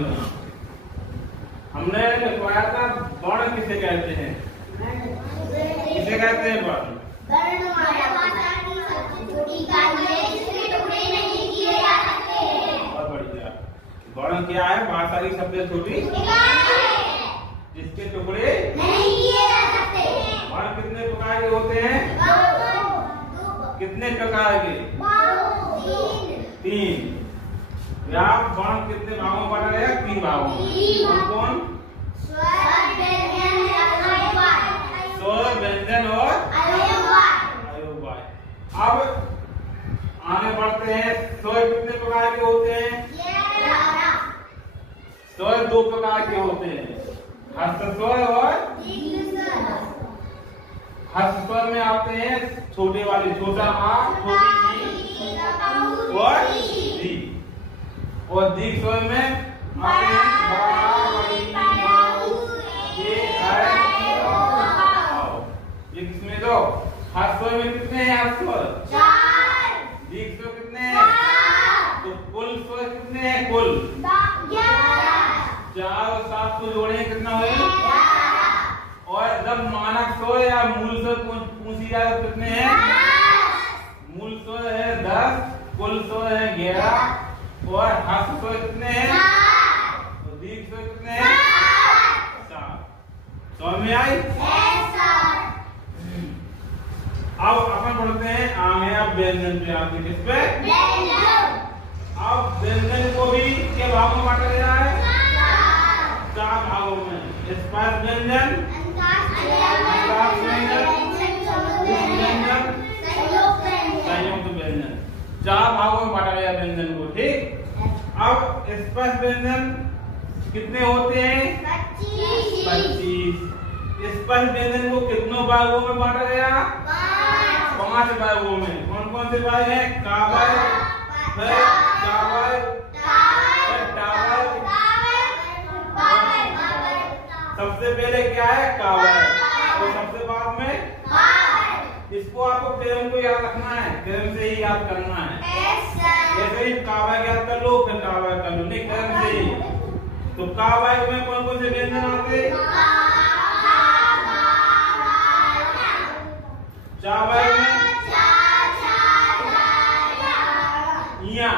लो। हमने लिखवाया था वर्ण किसे कहते हैं? किसे कहते हैं वर्ण? बहुत बढ़िया। वर्ण क्या है? भाषा की सबसे छोटी जिसके टुकड़े नहीं किए जा सकते। वर्ण कितने प्रकार के होते हैं? कितने प्रकार के? 3। व्याप वर्ण कितने भागों में बांटा गया? 3 भागों में। कौन? स्वर, व्यंजन और अवयववाय। अब आगे बढ़ते हैं। स्वर कितने प्रकार के होते हैं? स्वर 2 प्रकार के होते हैं, हस्त स्वर और हस्त स्वर में आते हैं छोटे वाले, छोटा आ, छोटी ई और दी। और दीर्घ स्वर में आते हैं बड़ा, बड़ी, माऊ, ये, ये किसमें? दो। हस्त स्वर में कितने हैं? हस्त स्वर 4। दीर्घ स्वर कितने हैं? तो कुल स्वर कितने हैं? कुल 4 और 7 को जोड़े कितना हुए? और जब मानक स्वर या मूल स्वर पूछी जाए तो कितने हैं? मूल स्वर है 10, कुल स्वर है 11 और हस्त स्वर कितने हैं? तो दीर्घ स्वर कितने हैं? 4। समझ में आई? अब अपन पढ़ते हैं आगे। अब व्यंजन पे आते किस पे? अब व्यंजन को भी के भागों में बांटा गया है 4 भागों में। स्पर्श व्यंजन, संयुक्त व्यंजन, 4 भागों में बांटा गया व्यंजन को। ठीक। अब स्पर्श व्यंजन कितने होते हैं? 25। स्पर्श व्यंजन को कितनों भागों में बांटा गया? 5 भागों में। कौन कौन से भाग हैं? कावल, फिर चावल, फिर टावल। सबसे पहले क्या है? कावल। तो सबसे बाद में इसको आपको क्रम को याद रखना है, क्रम से ही याद करना है। जैसे ही कावल याद कर लो फिर टावल कर लो, नहीं क्रम से ही। तो कावल में कौन कौन से व्यंजन आते? चावल में इया,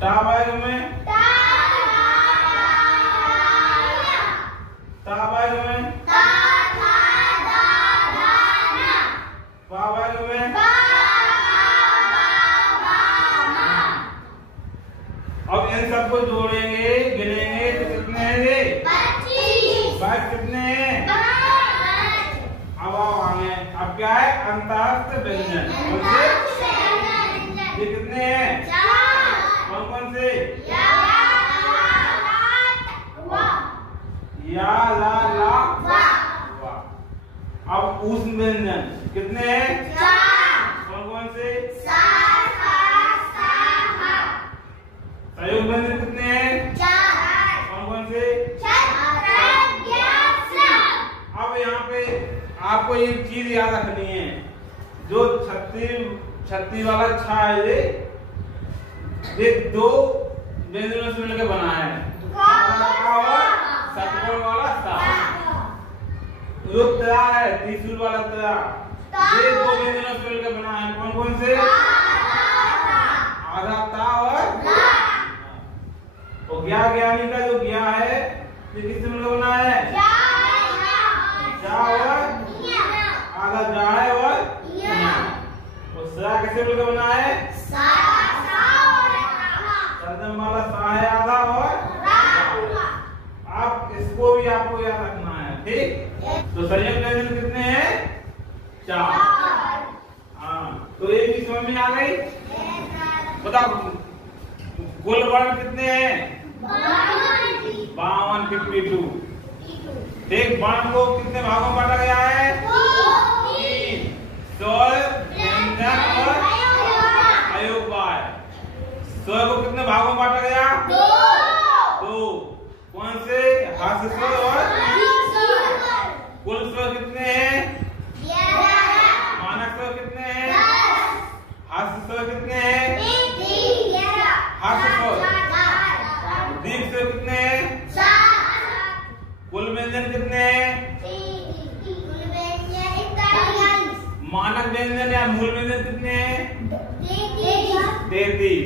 टावल में तावल में, पावल में। अब इन सबको जोड़ेंगे, गिनेंगे तो कितने हैं ये? 25। कितने हैं? अब आओ आगे। अब क्या है? अंतःस्थ व्यंजन। ये कितने हैं? कौन कौन से? या, ला, ला, वा। अब ऊष्म व्यंजन कितने हैं? 4। कौन कौन से? संयुक्त व्यंजन कितने हैं? 4। कौन कौन से? अब यहाँ पे आपको एक चीज याद रखनी है, जो छत्ती वाला छा है ये 2 व्यंजनों से मिलकर बना है। षटकोण वाला सा, जो तया है त्रिशूल वाला तया, ये 2 व्यंजनों से मिलकर बना है। कौन कौन से? आधा ता और ज्ञानी का जो ज्ञा है ये किससे मिलकर बना है? जा और आधा जा है और सा कैसे मिलकर बना है? सरदम वाला सा है आधा और आप इसको भी आपको याद रखना है। ठीक। तो संयुक्त व्यंजन कितने हैं? 4। हाँ, तो ये भी समझ में आ गई। बताओ कुल वर्ण कितने हैं? 52। ठीक। वर्ण को कितने भागों में बांटा गया है? 3। स्वर, व्यंजन और अवयववाय। स्वर को कितने भागों में बांटा गया? 2। कौन से? हस्त स्वर और कुल स्वर कितने हैं? मानक स्वर कितने हैं? हस्त स्वर कितने हैं? हस्त स्वर। दीर्घ कितने हैं? मानक व्यंजन या मूल व्यंजन कितने हैं? 33।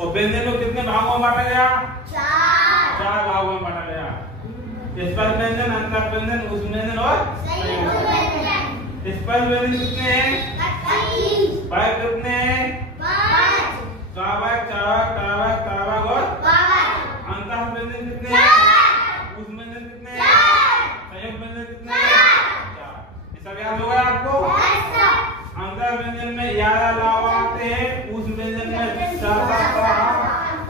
और व्यंजन को कितने भागों में बांटा गया? 4 भागों में बांटा गया। स्पर्श व्यंजन, अंतर व्यंजन, उस व्यंजन और स्पर्श व्यंजन कितने हैं? 5 कितने हैं? 5 चावक, चावक, तावक, तावक और अंतर व्यंजन कितने हैं? उस व्यंजन कितने हैं? संयुक्त व्यंजन कितने हैं? 4। ये सब याद होगा आपको? अंतर व्यंजन में या लावा आते हैं, उस व्यंजन में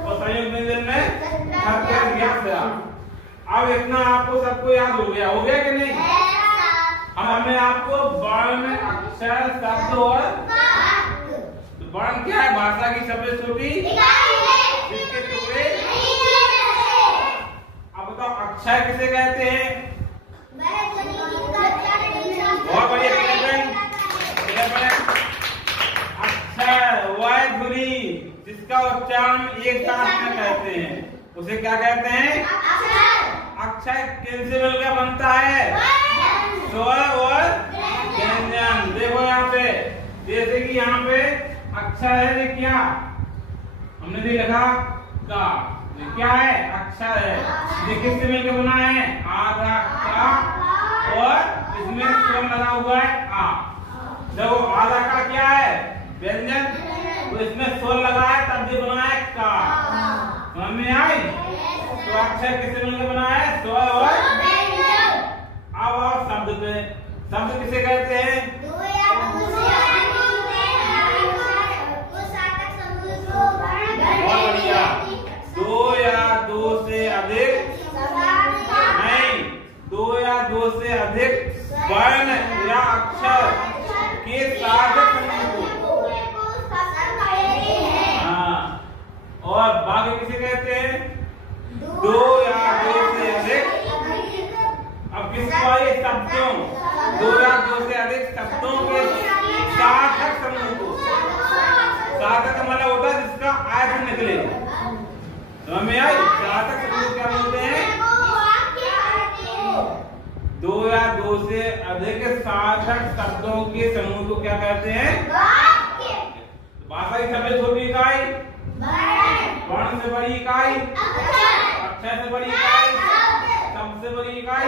और संयुक्त व्यंजन में अब इतना आपको सबको याद हो गया कि नहीं? अब हमने आपको वर्ण, अक्षर, शब्द और वर्ण क्या है? भाषा की सबसे छोटी जिसके टुकड़े। अब बताओ अक्षर किसे कहते हैं? बहुत बढ़िया क्वेश्चन। अक्षर वह ध्वनि जिसका उच्चारण एक साथ में कहते हैं उसे क्या कहते हैं? अक्षर किनसे मिलकर बनता है? स्वर और व्यंजन। देखो यहाँ पे, जैसे कि यहाँ पे अक्षर है, ये क्या हमने भी लिखा का, ये क्या है? अक्षर है। ये किससे मिलकर बना है? आधा का और इसमें स्वर लगा हुआ है आ। देखो आधा का क्या है? व्यंजन, तो इसमें स्वर लगा है तब ये बना है का। समझ में आई? तो अक्षर किससे मिलकर बना है? स्वर और व्यंजन। अब और शब्द पे, शब्द किसे कहते हैं? बहुत बढ़िया। 2 या 2 से अधिक नहीं, 2 या 2 से अधिक वर्ण या अक्षर के सार्थक समूह को। हाँ, और बाकी किसे कहते हैं? 2 या 2 से अधिक। अब किसको आए? शब्दों। 2 या 2 से अधिक शब्दों के सार्थक समूह को। सार्थक का मतलब होता है जिसका आयत निकले। समझ में आई? सार्थक समूह क्या बोलते हैं? 2 या 2 से अधिक सार्थक शब्दों के समूह को क्या कहते हैं? भाषा की सबसे छोटी इकाई वर्ण से बड़ी इकाई, अक्षर से बड़ी इकाई, शब्द से बड़ी इकाई।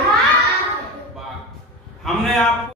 हमने आपको